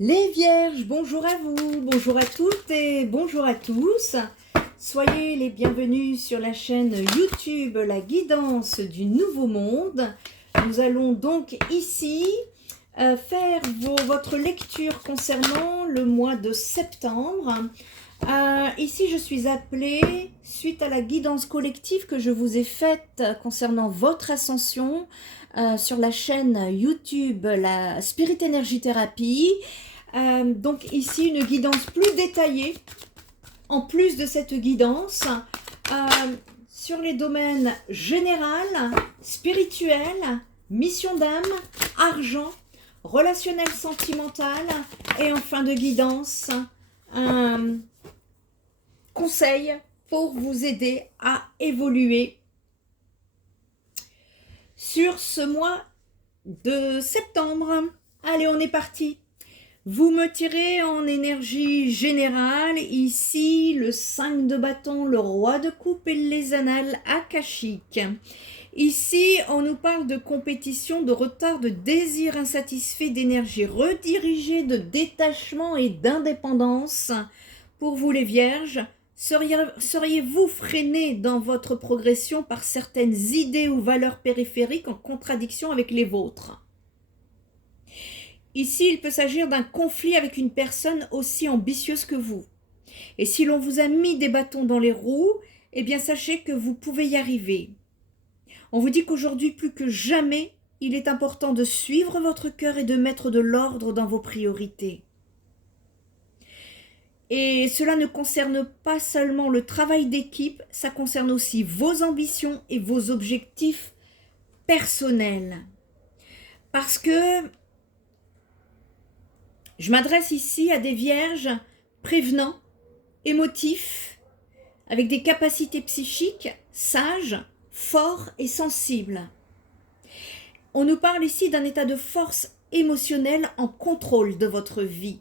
Les Vierges, bonjour à vous, bonjour à toutes et bonjour à tous. Soyez les bienvenus sur la chaîne YouTube La Guidance du Nouveau Monde. Nous allons donc ici faire votre lecture concernant le mois de septembre. Ici, je suis appelée, suite à la guidance collective que je vous ai faite concernant votre ascension sur la chaîne YouTube La Spirit Energy Therapy. Donc ici, une guidance plus détaillée, en plus de cette guidance, sur les domaines général, spirituel, mission d'âme, argent, relationnel sentimental et en fin de guidance, conseil pour vous aider à évoluer sur ce mois de septembre. Allez, on est parti. Vous me tirez en énergie générale, ici le 5 de bâton, le roi de coupe et les annales akashiques. Ici, on nous parle de compétition, de retard, de désir insatisfait, d'énergie redirigée, de détachement et d'indépendance. Pour vous les Vierges, seriez-vous freiné dans votre progression par certaines idées ou valeurs périphériques en contradiction avec les vôtres ? Ici, il peut s'agir d'un conflit avec une personne aussi ambitieuse que vous. Et si l'on vous a mis des bâtons dans les roues, eh bien sachez que vous pouvez y arriver. On vous dit qu'aujourd'hui, plus que jamais, il est important de suivre votre cœur et de mettre de l'ordre dans vos priorités. Et cela ne concerne pas seulement le travail d'équipe, ça concerne aussi vos ambitions et vos objectifs personnels. Parce que je m'adresse ici à des vierges prévenants, émotifs, avec des capacités psychiques, sages, forts et sensibles. On nous parle ici d'un état de force émotionnelle en contrôle de votre vie.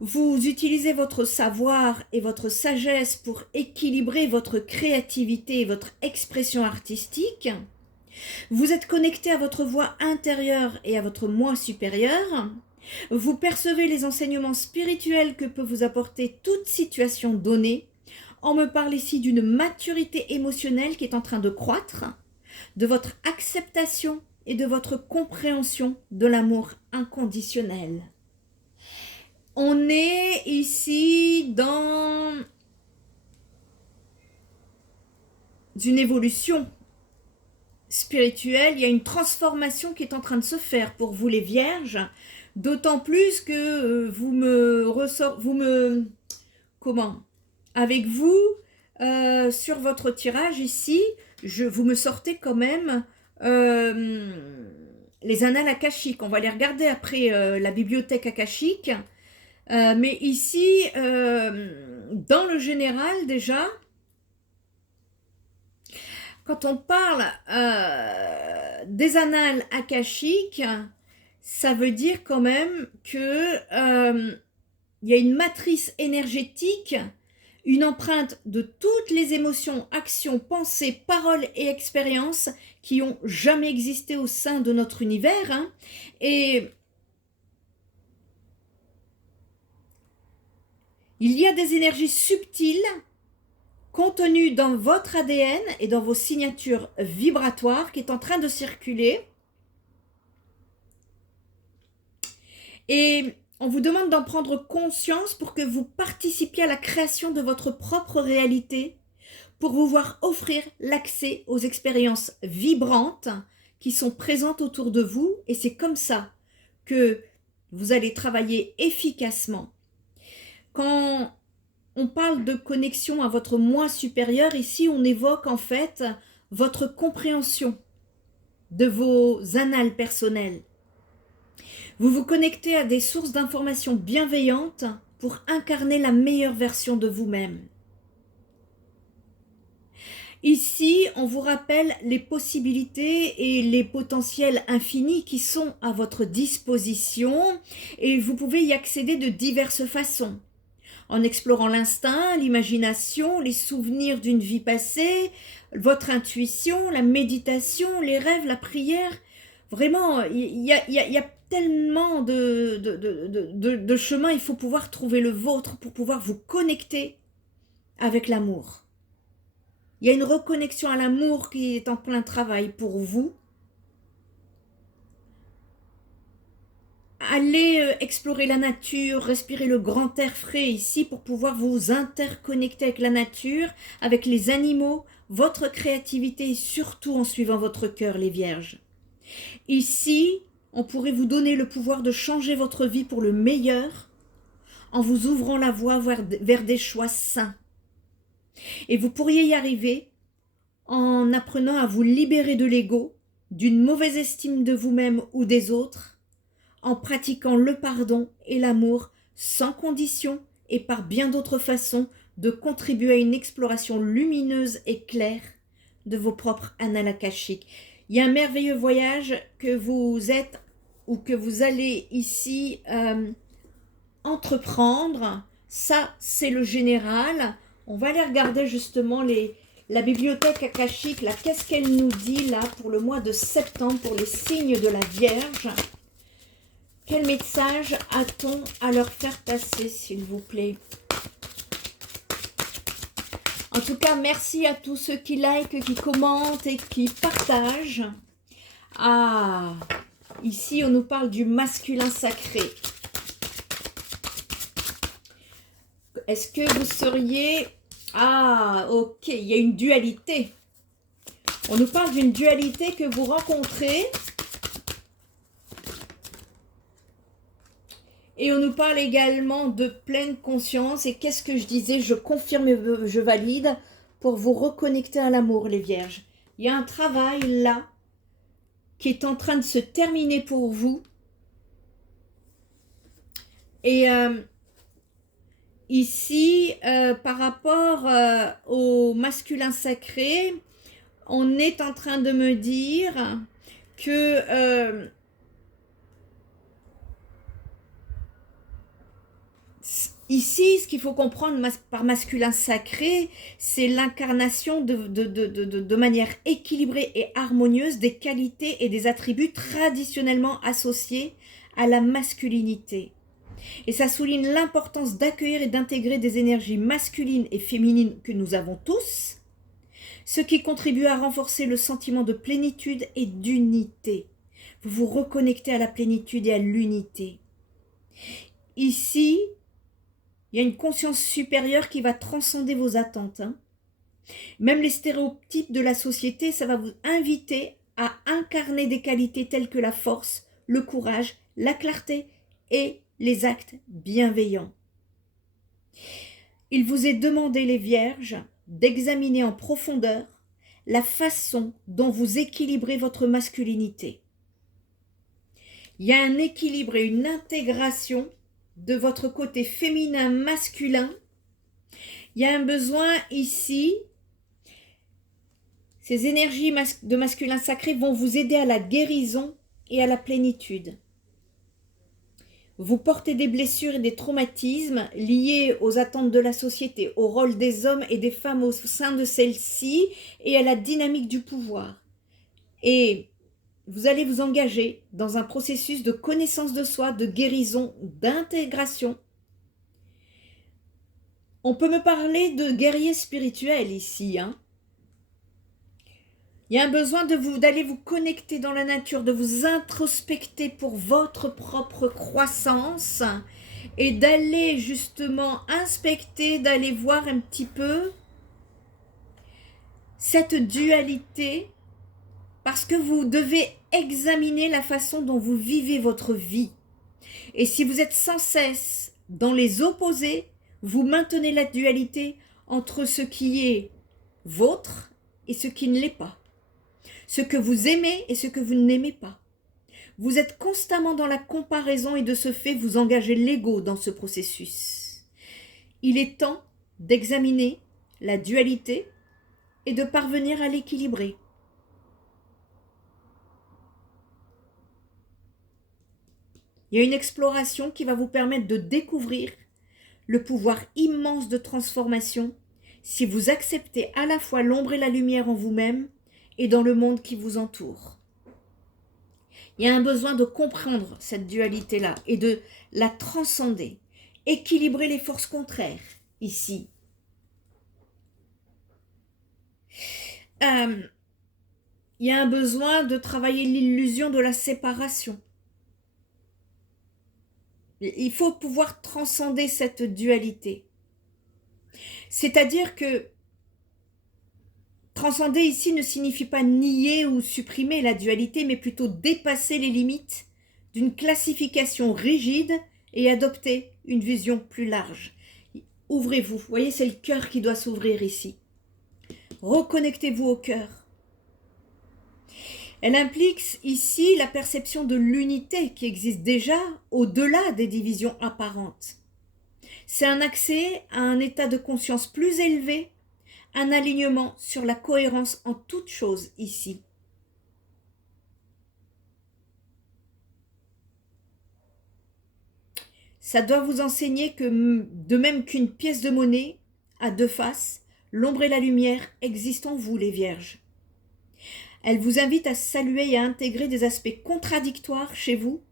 Vous utilisez votre savoir et votre sagesse pour équilibrer votre créativité et votre expression artistique. Vous êtes connecté à votre voix intérieure et à votre moi supérieur. Vous percevez les enseignements spirituels que peut vous apporter toute situation donnée. On me parle ici d'une maturité émotionnelle qui est en train de croître, de votre acceptation et de votre compréhension de l'amour inconditionnel. On est ici dans une évolution spirituelle, il y a une transformation qui est en train de se faire pour vous les Vierges, d'autant plus que avec vous, sur votre tirage ici, vous me sortez quand même les annales akashiques. On va les regarder après la bibliothèque akashique. Mais ici, dans le général déjà, quand on parle des annales akashiques, ça veut dire quand même que il y a une matrice énergétique, une empreinte de toutes les émotions, actions, pensées, paroles et expériences qui ont jamais existé au sein de notre univers. Hein. Et il y a des énergies subtiles contenues dans votre ADN et dans vos signatures vibratoires qui est en train de circuler. Et on vous demande d'en prendre conscience pour que vous participiez à la création de votre propre réalité, pour vous voir offrir l'accès aux expériences vibrantes qui sont présentes autour de vous. Et c'est comme ça que vous allez travailler efficacement. Quand on parle de connexion à votre moi supérieur, ici on évoque en fait votre compréhension de vos annales personnelles. Vous vous connectez à des sources d'informations bienveillantes pour incarner la meilleure version de vous-même. Ici, on vous rappelle les possibilités et les potentiels infinis qui sont à votre disposition et vous pouvez y accéder de diverses façons. En explorant l'instinct, l'imagination, les souvenirs d'une vie passée, votre intuition, la méditation, les rêves, la prière. Vraiment, il y a tellement de chemins, il faut pouvoir trouver le vôtre pour pouvoir vous connecter avec l'amour. Il y a une reconnexion à l'amour qui est en plein travail pour vous. Allez explorer la nature, respirer le grand air frais ici pour pouvoir vous interconnecter avec la nature, avec les animaux, votre créativité et surtout en suivant votre cœur, les vierges. Ici, on pourrait vous donner le pouvoir de changer votre vie pour le meilleur en vous ouvrant la voie vers des choix sains. Et vous pourriez y arriver en apprenant à vous libérer de l'ego, d'une mauvaise estime de vous-même ou des autres, en pratiquant le pardon et l'amour sans condition et par bien d'autres façons de contribuer à une exploration lumineuse et claire de vos propres annales akashiques. Il y a un merveilleux voyage que vous êtes ou que vous allez ici entreprendre. Ça, c'est le général. On va aller regarder justement la bibliothèque akashique. Là, qu'est-ce qu'elle nous dit là pour le mois de septembre, pour les signes de la Vierge? Quel message a-t-on à leur faire passer, s'il vous plaît? En tout cas, merci à tous ceux qui likent, qui commentent et qui partagent. Ah, ici, on nous parle du masculin sacré. Est-ce que vous seriez... Ah, ok, il y a une dualité. On nous parle d'une dualité que vous rencontrez. Et on nous parle également de pleine conscience. Et qu'est-ce que je disais? Je confirme et je valide pour vous reconnecter à l'amour, les vierges. Il y a un travail là qui est en train de se terminer pour vous. Et ici, par rapport au masculin sacré, on est en train de me dire que... ici, ce qu'il faut comprendre par masculin sacré, c'est l'incarnation de manière équilibrée et harmonieuse des qualités et des attributs traditionnellement associés à la masculinité. Et ça souligne l'importance d'accueillir et d'intégrer des énergies masculines et féminines que nous avons tous, ce qui contribue à renforcer le sentiment de plénitude et d'unité. Vous vous reconnectez à la plénitude et à l'unité. Ici, il y a une conscience supérieure qui va transcender vos attentes. Même les stéréotypes de la société, ça va vous inviter à incarner des qualités telles que la force, le courage, la clarté et les actes bienveillants. Il vous est demandé, les vierges, d'examiner en profondeur la façon dont vous équilibrez votre masculinité. Il y a un équilibre et une intégration de votre côté féminin masculin. Il y a un besoin ici. Ces énergies de masculin sacré vont vous aider à la guérison et à la plénitude. Vous portez des blessures et des traumatismes liés aux attentes de la société, au rôle des hommes et des femmes au sein de celle-ci et à la dynamique du pouvoir. Et vous allez vous engager dans un processus de connaissance de soi, de guérison, d'intégration. On peut me parler de guerrier spirituel ici. Il y a un besoin d'aller vous connecter dans la nature, de vous introspecter pour votre propre croissance et d'aller justement inspecter, d'aller voir un petit peu cette dualité, parce que vous devez examiner la façon dont vous vivez votre vie. Et si vous êtes sans cesse dans les opposés, vous maintenez la dualité entre ce qui est vôtre et ce qui ne l'est pas. Ce que vous aimez et ce que vous n'aimez pas. Vous êtes constamment dans la comparaison et de ce fait, vous engagez l'ego dans ce processus. Il est temps d'examiner la dualité et de parvenir à l'équilibrer. Il y a une exploration qui va vous permettre de découvrir le pouvoir immense de transformation si vous acceptez à la fois l'ombre et la lumière en vous-même et dans le monde qui vous entoure. Il y a un besoin de comprendre cette dualité-là et de la transcender. Équilibrer les forces contraires, ici. Il y a un besoin de travailler l'illusion de la séparation. Il faut pouvoir transcender cette dualité. C'est-à-dire que transcender ici ne signifie pas nier ou supprimer la dualité, mais plutôt dépasser les limites d'une classification rigide et adopter une vision plus large. Ouvrez-vous. Vous voyez, c'est le cœur qui doit s'ouvrir ici. Reconnectez-vous au cœur. Elle implique ici la perception de l'unité qui existe déjà au-delà des divisions apparentes. C'est un accès à un état de conscience plus élevé, un alignement sur la cohérence en toute chose ici. Ça doit vous enseigner que de même qu'une pièce de monnaie a deux faces, l'ombre et la lumière existent en vous, les vierges. Elle vous invite à saluer et à intégrer des aspects contradictoires chez vous,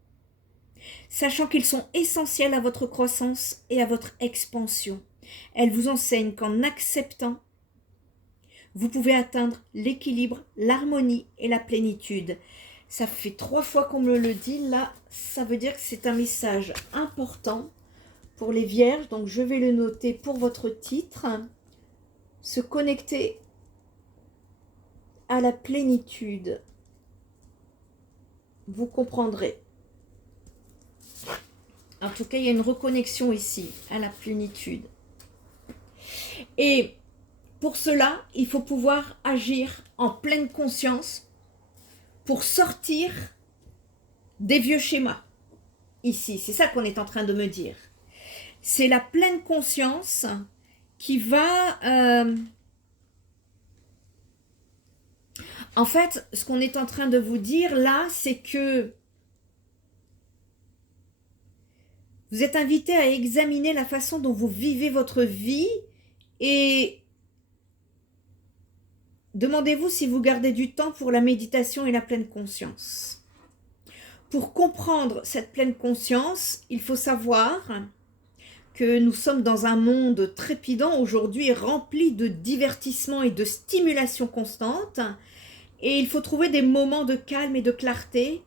sachant qu'ils sont essentiels à votre croissance et à votre expansion. Elle vous enseigne qu'en acceptant, vous pouvez atteindre l'équilibre, l'harmonie et la plénitude. Ça fait 3 fois qu'on me le dit, là, ça veut dire que c'est un message important pour les vierges, donc je vais le noter pour votre titre. Se connecter à la plénitude. Vous comprendrez. En tout cas, il y a une reconnexion ici à la plénitude. Et pour cela, il faut pouvoir agir en pleine conscience pour sortir des vieux schémas. Ici, c'est ça qu'on est en train de me dire. C'est la pleine conscience qui va... En fait, ce qu'on est en train de vous dire là, c'est que vous êtes invité à examiner la façon dont vous vivez votre vie et demandez-vous si vous gardez du temps pour la méditation et la pleine conscience. Pour comprendre cette pleine conscience, il faut savoir que nous sommes dans un monde trépidant aujourd'hui, rempli de divertissements et de stimulation constante. Et il faut trouver des moments de calme et de clarté.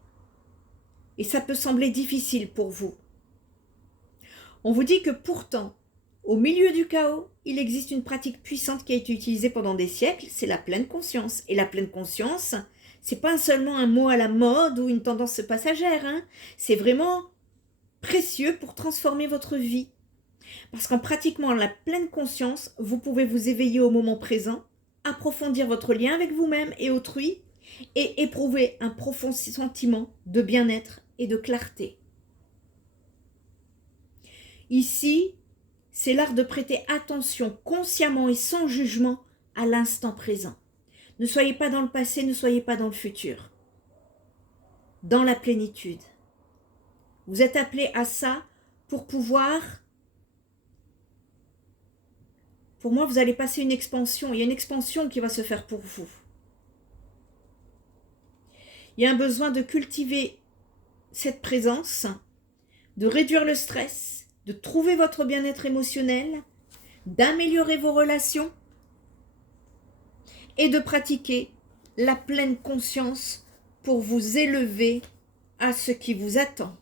Et ça peut sembler difficile pour vous. On vous dit que pourtant, au milieu du chaos, il existe une pratique puissante qui a été utilisée pendant des siècles, c'est la pleine conscience. Et la pleine conscience, c'est pas seulement un mot à la mode ou une tendance passagère, hein. C'est vraiment précieux pour transformer votre vie. Parce qu'en pratiquant la pleine conscience, vous pouvez vous éveiller au moment présent, approfondir votre lien avec vous-même et autrui, et éprouver un profond sentiment de bien-être et de clarté. Ici, c'est l'art de prêter attention consciemment et sans jugement à l'instant présent. Ne soyez pas dans le passé, ne soyez pas dans le futur. Dans la plénitude. Vous êtes appelés à ça pour pouvoir... Pour moi, vous allez passer une expansion. Il y a une expansion qui va se faire pour vous. Il y a un besoin de cultiver cette présence, de réduire le stress, de trouver votre bien-être émotionnel, d'améliorer vos relations et de pratiquer la pleine conscience pour vous élever à ce qui vous attend.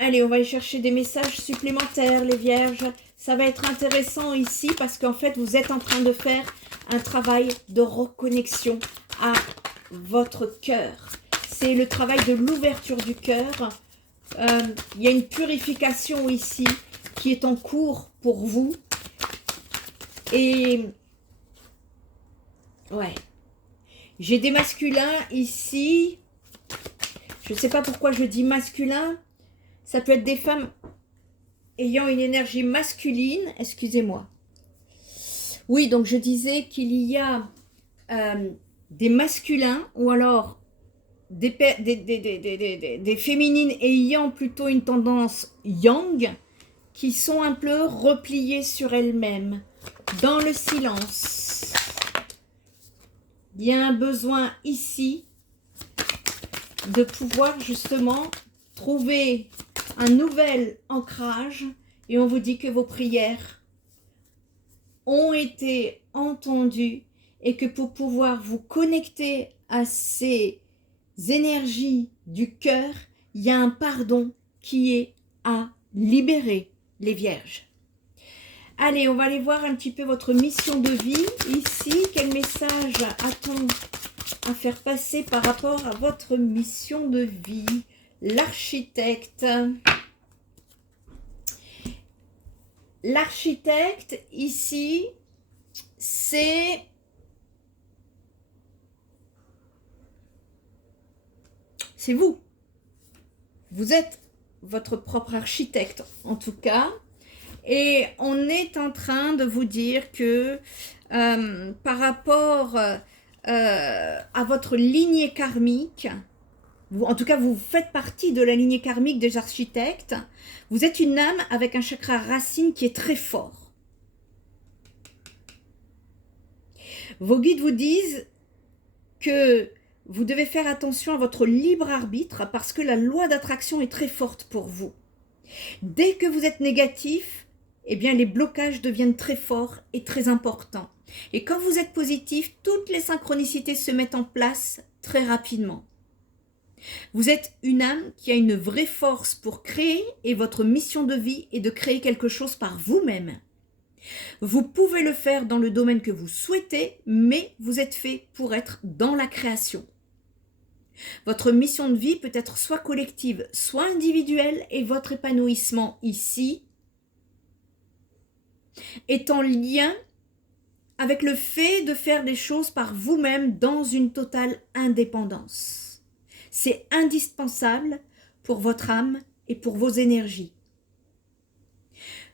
Allez, on va aller chercher des messages supplémentaires, les vierges. Ça va être intéressant ici parce qu'en fait, vous êtes en train de faire un travail de reconnexion à votre cœur. C'est le travail de l'ouverture du cœur. Il y a une purification ici qui est en cours pour vous. Et ouais, j'ai des masculins ici. Je ne sais pas pourquoi je dis masculin. Ça peut être des femmes ayant une énergie masculine. Excusez-moi. Oui, donc je disais qu'il y a des masculins ou alors des féminines ayant plutôt une tendance yang qui sont un peu repliées sur elles-mêmes, dans le silence. Il y a un besoin ici de pouvoir justement trouver un nouvel ancrage et on vous dit que vos prières ont été entendues et que pour pouvoir vous connecter à ces énergies du cœur, il y a un pardon qui est à libérer, les vierges. Allez, on va aller voir un petit peu votre mission de vie ici. Quel message a-t-on à faire passer par rapport à votre mission de vie? L'architecte. L'architecte, ici, c'est vous. Vous êtes votre propre architecte, en tout cas. Et on est en train de vous dire que par rapport à votre lignée karmique, en tout cas vous faites partie de la lignée karmique des architectes, vous êtes une âme avec un chakra racine qui est très fort. Vos guides vous disent que vous devez faire attention à votre libre arbitre parce que la loi d'attraction est très forte pour vous. Dès que vous êtes négatif, eh bien les blocages deviennent très forts et très importants. Et quand vous êtes positif, toutes les synchronicités se mettent en place très rapidement. Vous êtes une âme qui a une vraie force pour créer et votre mission de vie est de créer quelque chose par vous-même. Vous pouvez le faire dans le domaine que vous souhaitez, mais vous êtes fait pour être dans la création. Votre mission de vie peut être soit collective, soit individuelle et votre épanouissement ici est en lien avec le fait de faire des choses par vous-même dans une totale indépendance. C'est indispensable pour votre âme et pour vos énergies.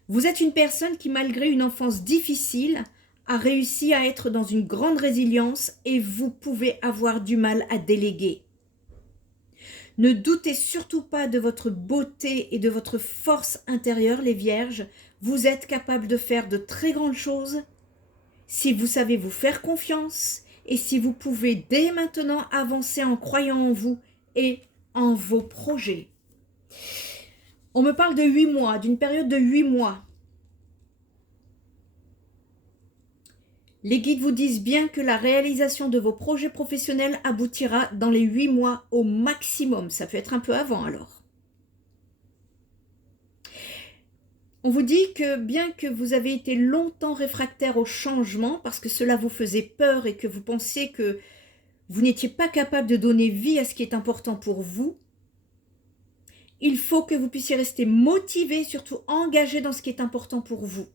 Vous êtes une personne qui, malgré une enfance difficile, a réussi à être dans une grande résilience et vous pouvez avoir du mal à déléguer. Ne doutez surtout pas de votre beauté et de votre force intérieure, les vierges. Vous êtes capables de faire de très grandes choses si vous savez vous faire confiance et si vous pouvez dès maintenant avancer en croyant en vous et en vos projets. On me parle de 8 mois, d'une période de 8 mois. Les guides vous disent bien que la réalisation de vos projets professionnels aboutira dans les 8 mois au maximum. Ça peut être un peu avant alors. On vous dit que bien que vous avez été longtemps réfractaire au changement parce que cela vous faisait peur et que vous pensiez que vous n'étiez pas capable de donner vie à ce qui est important pour vous, il faut que vous puissiez rester motivé, surtout engagé dans ce qui est important pour vous.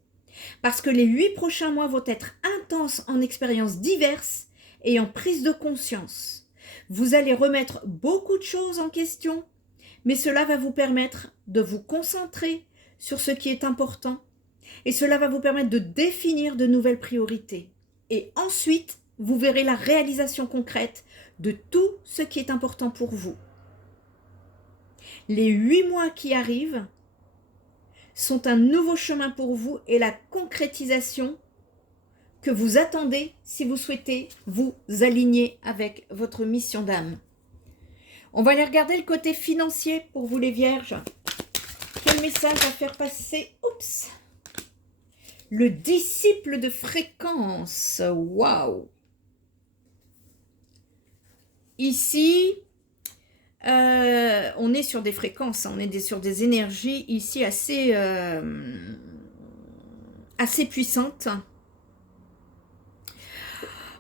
Parce que les 8 prochains mois vont être intenses en expériences diverses et en prise de conscience. Vous allez remettre beaucoup de choses en question, mais cela va vous permettre de vous concentrer sur ce qui est important et cela va vous permettre de définir de nouvelles priorités. Et ensuite, vous verrez la réalisation concrète de tout ce qui est important pour vous. Les 8 mois qui arrivent sont un nouveau chemin pour vous et la concrétisation que vous attendez si vous souhaitez vous aligner avec votre mission d'âme. On va aller regarder le côté financier pour vous les vierges. Quel message à faire passer? Oups! Le disciple de fréquence. Waouh! Ici, on est sur des fréquences, on est sur des énergies ici assez puissantes.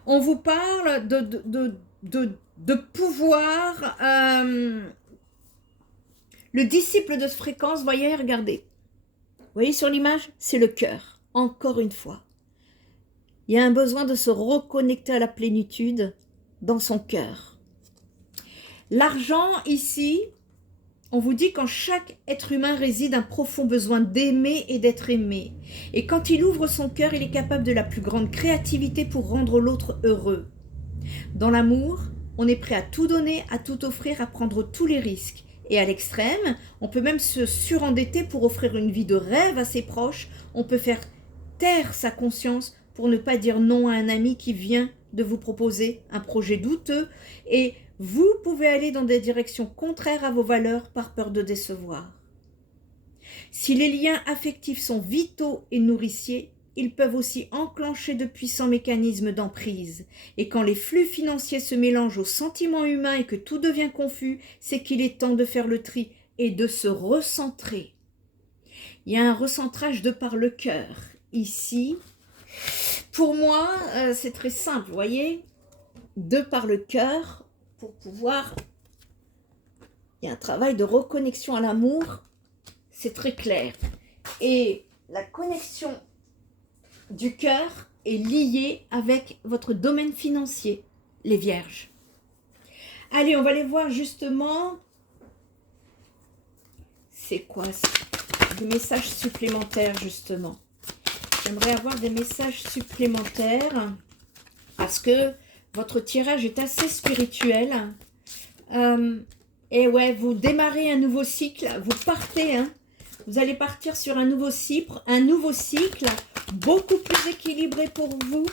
On vous parle de pouvoir. Le disciple de fréquence, voyez, regardez. Vous voyez sur l'image, c'est le cœur. Encore une fois. Il y a un besoin de se reconnecter à la plénitude dans son cœur. L'argent, ici, on vous dit qu'en chaque être humain réside un profond besoin d'aimer et d'être aimé. Et quand il ouvre son cœur, il est capable de la plus grande créativité pour rendre l'autre heureux. Dans l'amour, on est prêt à tout donner, à tout offrir, à prendre tous les risques. Et à l'extrême, on peut même se surendetter pour offrir une vie de rêve à ses proches. On peut faire taire sa conscience pour ne pas dire non à un ami qui vient de vous proposer un projet douteux et vous pouvez aller dans des directions contraires à vos valeurs par peur de décevoir. Si les liens affectifs sont vitaux et nourriciers, ils peuvent aussi enclencher de puissants mécanismes d'emprise. Et quand les flux financiers se mélangent aux sentiments humains et que tout devient confus, c'est qu'il est temps de faire le tri et de se recentrer. Il y a un recentrage de par le cœur. Ici, pour moi, c'est très simple, vous voyez, de par le cœur, pour pouvoir... Il y a un travail de reconnexion à l'amour, c'est très clair. Et la connexion du cœur est liée avec votre domaine financier, les vierges. Allez, on va aller voir justement, c'est quoi ça? Des messages supplémentaires justement. J'aimerais avoir des messages supplémentaires parce que votre tirage est assez spirituel. Et ouais, vous démarrez un nouveau cycle, vous partez, hein, vous allez partir sur un nouveau cycle beaucoup plus équilibré pour vous.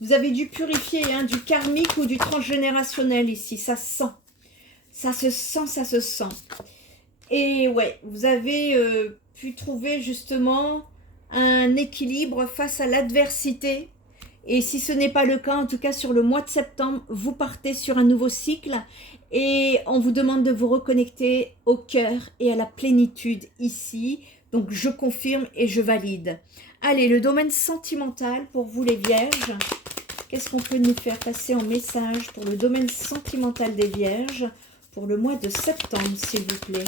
Vous avez dû purifier du karmique ou du transgénérationnel ici, ça se sent. Ça se sent, ça se sent. Et ouais, vous avez pu trouver justement un équilibre face à l'adversité. Et si ce n'est pas le cas, en tout cas sur le mois de septembre, vous partez sur un nouveau cycle et on vous demande de vous reconnecter au cœur et à la plénitude ici. Donc je confirme et je valide. Allez, le domaine sentimental pour vous les vierges. Qu'est-ce qu'on peut nous faire passer en message pour le domaine sentimental des vierges pour le mois de septembre, s'il vous plaît?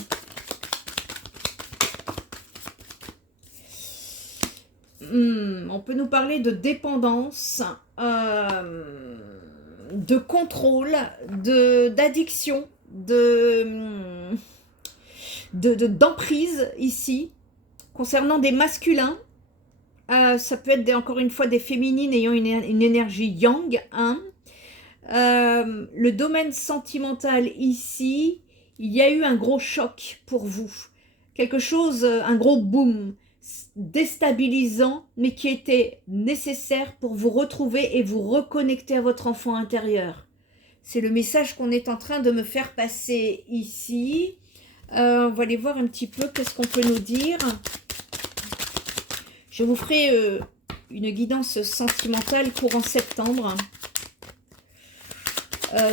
On peut nous parler de dépendance, de contrôle, d'addiction, d'emprise ici, concernant des masculins. Ça peut être encore une fois des féminines ayant une énergie yang. Hein. Le domaine sentimental ici, il y a eu un gros choc pour vous. Quelque chose, un gros boom déstabilisant, mais qui était nécessaire pour vous retrouver et vous reconnecter à votre enfant intérieur. C'est le message qu'on est en train de me faire passer ici. On va aller voir un petit peu qu'est-ce qu'on peut nous dire. Je vous ferai une guidance sentimentale courant septembre.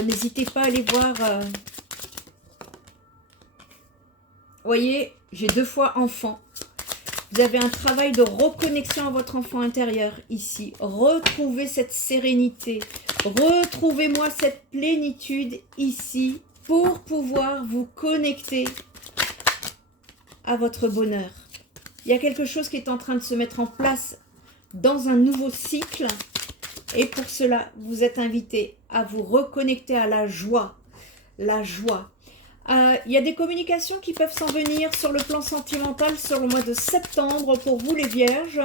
N'hésitez pas à aller voir. Voyez, j'ai 2 fois enfant. Vous avez un travail de reconnexion à votre enfant intérieur ici. Retrouvez cette sérénité. Retrouvez-moi cette plénitude ici pour pouvoir vous connecter à votre bonheur. Il y a quelque chose qui est en train de se mettre en place dans un nouveau cycle. Et pour cela, vous êtes invité à vous reconnecter à la joie. La joie. Il y a des communications qui peuvent s'en venir sur le plan sentimental sur le mois de septembre pour vous les vierges.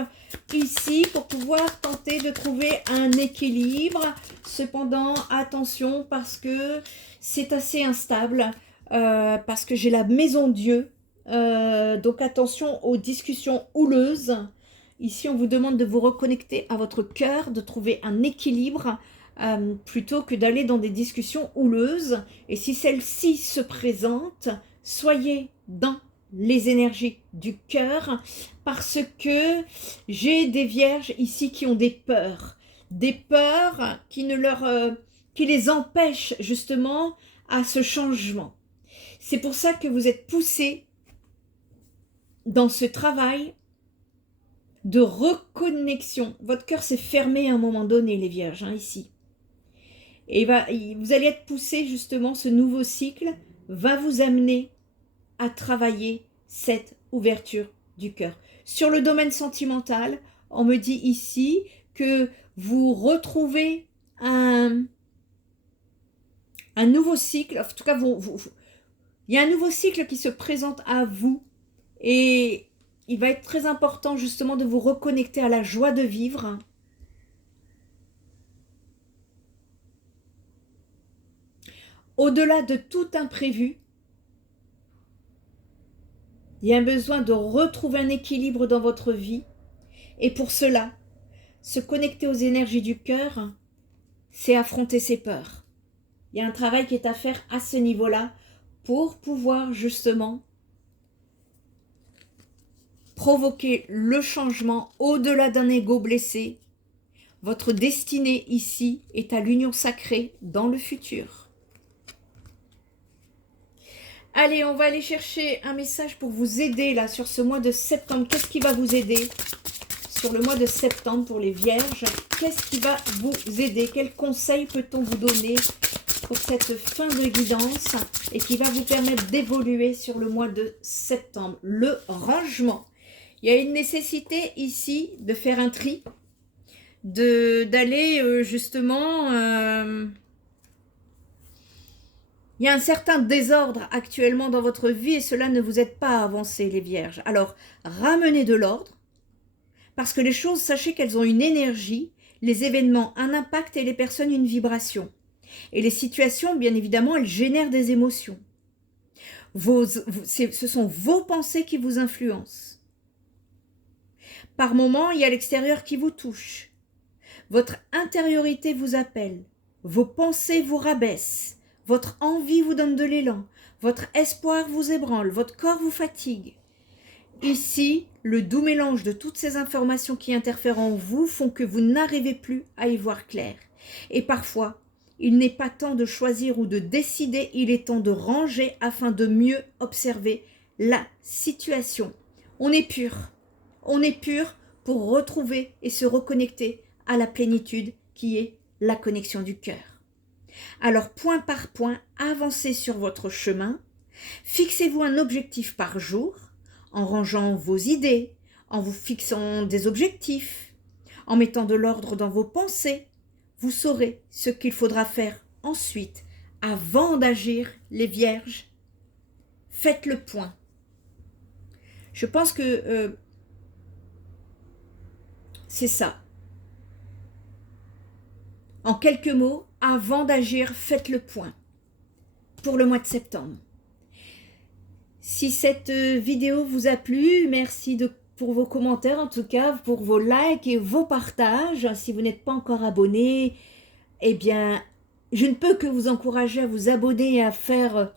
Ici, pour pouvoir tenter de trouver un équilibre. Cependant, attention parce que c'est assez instable. Parce que j'ai la maison Dieu. Donc attention aux discussions houleuses. Ici, on vous demande de vous reconnecter à votre cœur, de trouver un équilibre plutôt que d'aller dans des discussions houleuses. Et si celle-ci se présente, soyez dans les énergies du cœur parce que j'ai des vierges ici qui ont des peurs qui les empêchent justement à ce changement. C'est pour ça que vous êtes poussés dans ce travail de reconnexion. Votre cœur s'est fermé à un moment donné, les vierges, ici. Et vous allez être poussés, justement, ce nouveau cycle va vous amener à travailler cette ouverture du cœur. Sur le domaine sentimental, on me dit ici que vous retrouvez un nouveau cycle. En tout cas, il y a un nouveau cycle qui se présente à vous. Et il va être très important justement de vous reconnecter à la joie de vivre. Au-delà de tout imprévu, il y a un besoin de retrouver un équilibre dans votre vie. Et pour cela, se connecter aux énergies du cœur, c'est affronter ses peurs. Il y a un travail qui est à faire à ce niveau-là pour pouvoir justement provoquer le changement au-delà d'un ego blessé. Votre destinée ici est à l'union sacrée dans le futur. Allez, on va aller chercher un message pour vous aider là sur ce mois de septembre. Qu'est-ce qui va vous aider sur le mois de septembre pour les vierges? Qu'est-ce qui va vous aider? Quels conseils peut-on vous donner pour cette fin de guidance et qui va vous permettre d'évoluer sur le mois de septembre? Le rangement. Il y a une nécessité ici de faire un tri, d'aller justement... il y a un certain désordre actuellement dans votre vie et cela ne vous aide pas à avancer, les vierges. Alors, ramenez de l'ordre, parce que les choses, sachez qu'elles ont une énergie, les événements un impact et les personnes une vibration. Et les situations, bien évidemment, elles génèrent des émotions. Ce sont vos pensées qui vous influencent. Par moments, il y a l'extérieur qui vous touche. Votre intériorité vous appelle. Vos pensées vous rabaissent. Votre envie vous donne de l'élan. Votre espoir vous ébranle. Votre corps vous fatigue. Ici, le doux mélange de toutes ces informations qui interfèrent en vous font que vous n'arrivez plus à y voir clair. Et parfois, il n'est pas temps de choisir ou de décider, il est temps de ranger afin de mieux observer la situation. On est pur pour retrouver et se reconnecter à la plénitude qui est la connexion du cœur. Alors, point par point, avancez sur votre chemin, fixez-vous un objectif par jour, en rangeant vos idées, en vous fixant des objectifs, en mettant de l'ordre dans vos pensées, vous saurez ce qu'il faudra faire ensuite avant d'agir, les vierges. Faites le point. Je pense que c'est ça. En quelques mots, avant d'agir, faites le point pour le mois de septembre. Si cette vidéo vous a plu, merci pour vos commentaires, en tout cas, pour vos likes et vos partages. Si vous n'êtes pas encore abonné, eh bien, je ne peux que vous encourager à vous abonner et à faire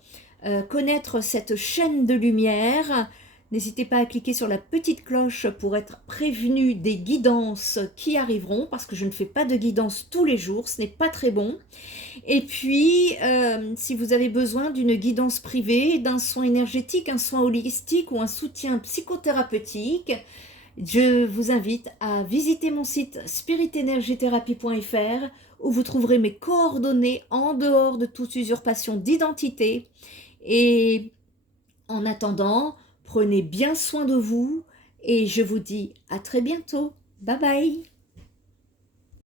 connaître cette chaîne de lumière. N'hésitez pas à cliquer sur la petite cloche pour être prévenu des guidances qui arriveront, parce que je ne fais pas de guidance tous les jours, ce n'est pas très bon. Et puis, si vous avez besoin d'une guidance privée, d'un soin énergétique, un soin holistique ou un soutien psychothérapeutique, je vous invite à visiter mon site spiritenergithérapie.fr où vous trouverez mes coordonnées en dehors de toute usurpation d'identité. Et en attendant, prenez bien soin de vous et je vous dis à très bientôt. Bye bye.